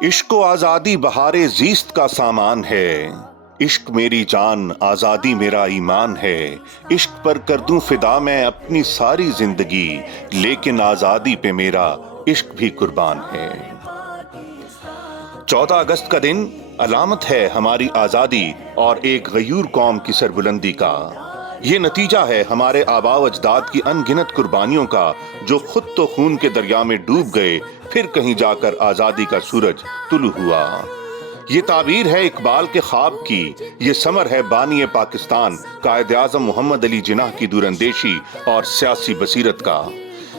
عشق و آزادی بہار زیست کا سامان ہے، عشق میری جان آزادی میرا ایمان ہے، عشق پر کر دوں فدا میں اپنی ساری زندگی، لیکن آزادی پہ میرا عشق بھی قربان ہے۔ 14 اگست کا دن علامت ہے ہماری آزادی اور ایک غیور قوم کی سربلندی کا۔ یہ نتیجہ ہے ہمارے آباء و اجداد کی ان گنت قربانیوں کا، جو خود تو خون کے دریا میں ڈوب گئے، پھر کہیں جا کر آزادی کا سورج طلوع ہوا۔ یہ تعبیر ہے اقبال کے خواب کی، یہ ثمر ہے بانی پاکستان قائد اعظم محمد علی جناح کی دوراندیشی اور سیاسی بصیرت کا۔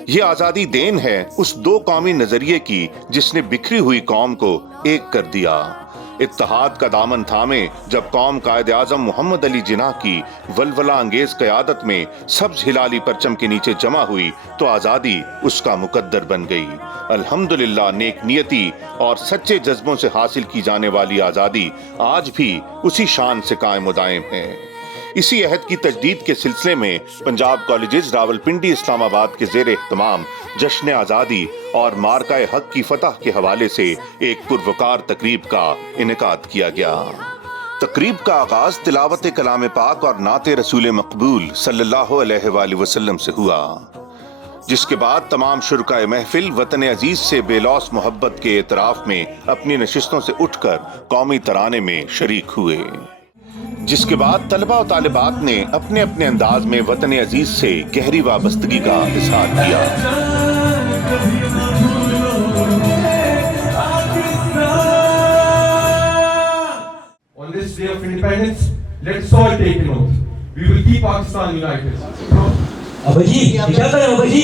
یہ آزادی دین ہے اس دو قومی نظریے کی جس نے بکھری ہوئی قوم کو ایک کر دیا۔ اتحاد کا دامن تھامے جب قوم قائد اعظم محمد علی جناح کی ولولہ انگیز قیادت میں سبز ہلالی پرچم کے نیچے جمع ہوئی تو آزادی اس کا مقدر بن گئی۔ الحمدللہ نیک نیتی اور سچے جذبوں سے حاصل کی جانے والی آزادی آج بھی اسی شان سے قائم و دائم ہے۔ اسی عہد کی تجدید کے سلسلے میں پنجاب کالجز راولپنڈی اسلام آباد کے زیر اہتمام جشن آزادی اور مارکہ حق کی فتح کے حوالے سے ایک پروقار تقریب کا انعقاد کیا گیا۔ تقریب کا آغاز تلاوت کلام پاک اور نعت رسول مقبول صلی اللہ علیہ وآلہ وسلم سے ہوا، جس کے بعد تمام شرکائے محفل وطن عزیز سے بے لوث محبت کے اعتراف میں اپنی نشستوں سے اٹھ کر قومی ترانے میں شریک ہوئے، جس کے بعد طلبہ و طالبات نے اپنے اپنے انداز میں وطن عزیز سے گہری وابستگی کا اظہار کیا۔ On this day of independence, let's all take an oath. We will keep Pakistan united. ابا جی کیا کریں ابا جی؟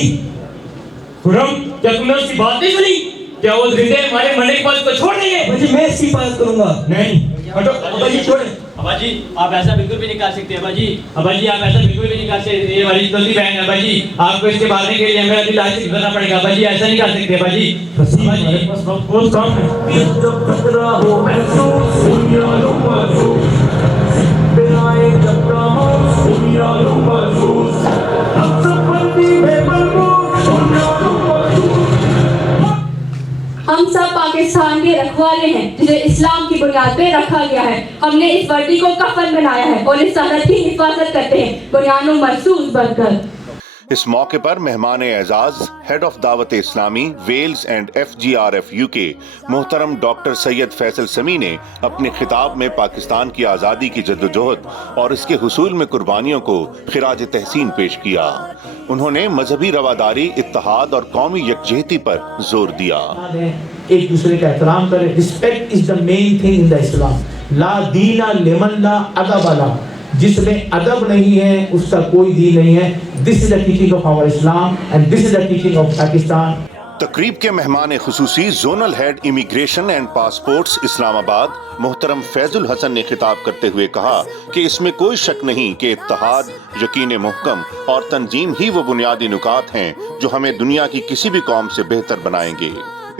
خرم کیا تم نے اس کی بات نہیں سنی؟ کیا وہ زندے ہمارے مرنے کے بعد کو چھوڑ دیں گے؟ ابا جی میں اس کی حفاظت کروں گا۔ نہیں ہٹو ابا جی چھوڑیں۔ ابا جی آپ ایسا بالکل بھی نہیں کر سکتے ابا جی، ابا جی آپ ایسا بالکل بھی نہیں کر سکتے، یہ ہماری دوسری بہن ہے ابا جی، آپ کو اس کے مارنے کے لیے ہمیں دل آج سے گزرنا پڑے گا ابا جی، ایسا نہیں کر سکتے ابا جی۔ ابا جی بس بہت کام ہے۔ ہم سب پاکستان کے رکھوالے ہیں جسے اسلام کی بنیاد پہ رکھا گیا ہے۔ ہم نے اس وردی کو کفن بنایا ہے اور اس سرحد کی حفاظت کرتے ہیں بنیانوں مرسوس بن کر۔ اس موقع پر مہمان اعزاز ہیڈ آف دعوت اسلامی ویلز اینڈ FGRF UK محترم ڈاکٹر سید فیصل سمی نے اپنے خطاب میں پاکستان کی آزادی کی جدوجہد اور اس کے حصول میں قربانیوں کو خراج تحسین پیش کیا۔ انہوں نے مذہبی رواداری، اتحاد اور قومی یکجہتی پر زور دیا۔ ایک دوسرے کا احترام کرے۔ Respect is the main thing in دا اسلام۔ لا دین لمن لا ادب لا، جس میں ادب نہیں ہے اس کا کوئی دین نہیں ہے۔ This is the teaching of our Islam and this is the teaching of Pakistan. تقریب کے مہمان خصوصی zonal head immigration and passports Islamabad محترم فیض الحسن نے خطاب کرتے ہوئے کہا کہ اس میں کوئی شک نہیں کہ اتحاد، یقین محکم اور تنظیم ہی وہ بنیادی نکات ہیں جو ہمیں دنیا کی کسی بھی قوم سے بہتر بنائیں گے۔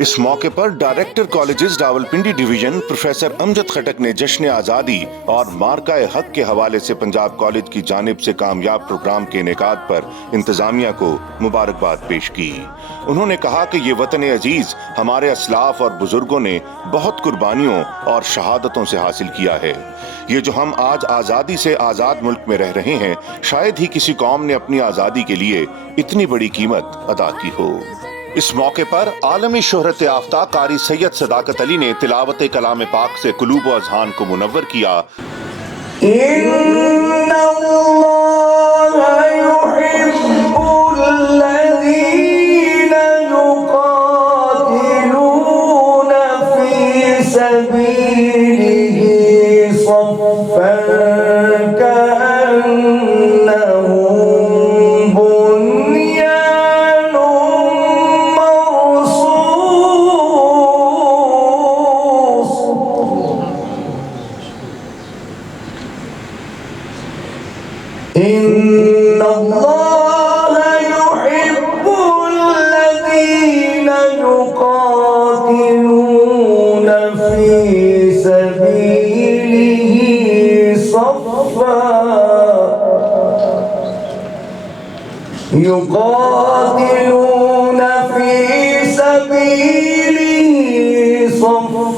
اس موقع پر director colleges Rawalpindi division professor Amjad Khattak نے جشن آزادی اور مارکہ حق کے حوالے سے پنجاب کالج کی جانب سے کامیاب پروگرام کے انعقاد پر انتظامیہ کو مبارکباد پیش کی۔ انہوں نے کہا کہ یہ وطن عزیز ہمارے اسلاف اور بزرگوں نے بہت قربانیوں اور شہادتوں سے حاصل کیا ہے۔ یہ جو ہم آج آزادی سے آزاد ملک میں رہ رہے ہیں، شاید ہی کسی قوم نے اپنی آزادی کے لیے اتنی بڑی قیمت ادا کی ہو۔ اس موقع پر عالمی شہرت یافتہ قاری سید صداقت علی نے تلاوت کلام پاک سے قلوب و اذہان کو منور کیا۔ ان اللہ یحب الذین یقاتلون فی سبیلہ صفا ان اللہ یحب الذین یقاتلون فی سبیلہ صفا یقاتلون فی سبیلہ صفا